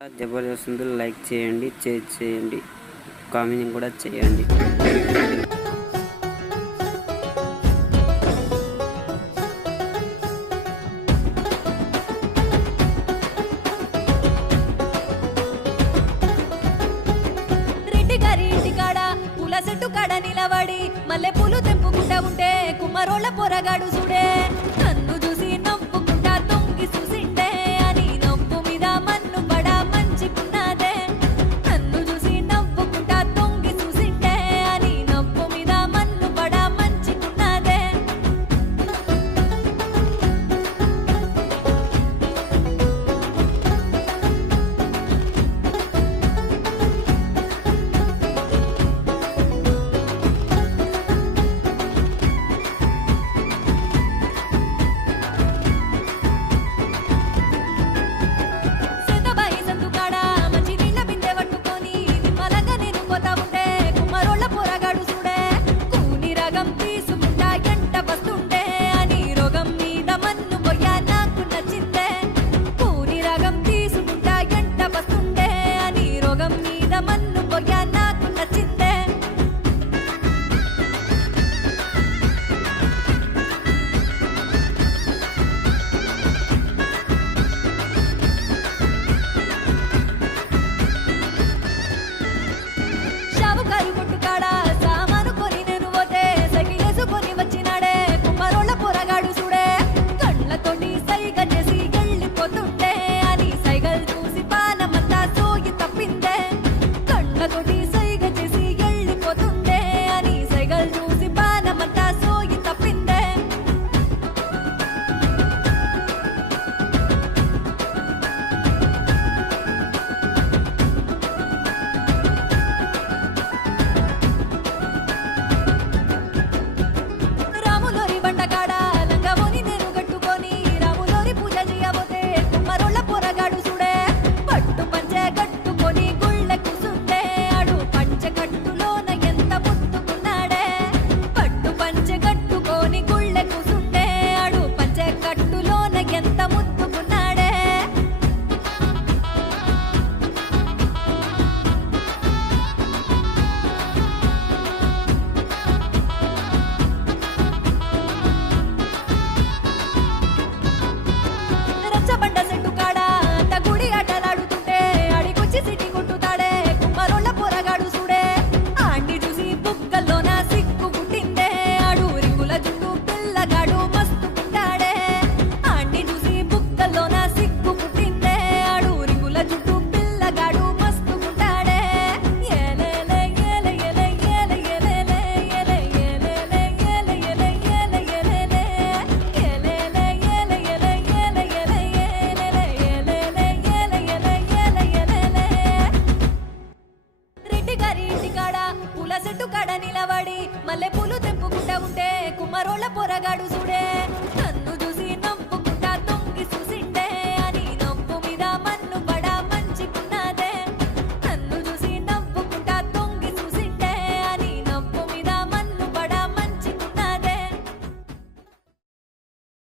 Jabardasth like చేయండి, share చేయండి, comment కూడా చేయండి. రెడ్డి గారి ఇంటి కాడ పూల చెట్టు కాడ నిలబడి మల్లె పూలు తెంపుకుంటా ఉంటే కుమ్మరోళ్ళ పొరగాడు చూడే నన్ను చూసి నవ్వుకుంటా తొంగి చూసిండే అని నవ్వు మీద మన్ను పడా మంచిగున్నదే నన్ను చూసి నవ్వుకుంటా తొంగి చూసిండే అని నవ్వు మీద మన్ను పడా మంచిగున్నదే సేతబాయి సందుకాడ మంచి నీళ్ళ బిందె పట్టుకొని నిమ్మలంగా నేను పోతా ఉంటే కుమ్మరోళ్ళ పొరగాడు చూడే కూని రగం తీసుకుంటా ఎంట వస్తుంటే అని రోగం మీద మన్ను పోయా నాకు నచ్చిందే కూని రగం తీసుకుంటా ఎంట వస్తుంటే అని రోగం మీద మన్ను పోయా నాకు నచ్చిందే షావుకారు కొట్టుకాడ సామాను కొని నేను పోతే సైకిలేసుకొని వచ్చినాడే కుమ్మరోళ్ళ పొరగాడు చూడే కళ్ళతోటి సైగ చేసి వెళ్ళిపోతుంటే అని సైగలు చూసి పానమంతా సోయి తప్పిందే కళ్ళతోటి సైగ చేసి వెళ్ళిపోతుంటే అని సైగలు చూసి పానమంతా సోయి తప్పిందే రాములోరి బండకాడ లంగవోని నేను కట్టుకొని రాములోరి పూజ చేయబోతే కుమ్మరోళ్ళ పొరగాడు చూడే పట్టు పంచె కట్టుకొని గుళ్ళ కూసుంటే ఆడు పంచె కట్టులోన ఎంత ముత్తుకున్నాడే పట్టు పంచె కట్టుకొని గుళ్ళ కూసుంటే ఆడు పంచె కట్టులోన ఎంత ముత్తుకున్నాడే రచ్చబండ చెట్టు కాడ అంత గుడి ఆటలాడుతుంటే అడిగొచ్చి సిటీ కొట్టుతాడే కుమ్మరోళ్ళ పొరగాడు చూడే ఆండి చూసి బుగ్గల్లోన సిక్కు గుట్టిందే ఆడు రింగుల జుట్టు పిల్లగాడు మస్తుకుంటాడే ఆండి చూసి బుగ్గల్లోన సిక్కు గుట్టిందే ఆడు రింగుల జుట్టు పిల్లగాడు మస్తుకుంటాడే ఏలేలే ఏలే ఏలే ఏలే ఏలేలే ఏలే ఏలేలే ఏలే ఏలే ఏలే ఏలేలే ఏలేలే ఏలే ఏలే ఏలే ఏలే ఏలేలే ఏలేలే ఏలే ఏలే ఏలే ఏలేలే రెడ్డి గారి ఇంటి కాడ పూల చెట్టు కాడ నిలబడి మల్లె పూలు తెంపుకుంటా ఉంటే కుమ్మరోళ్ళ పొరగాడు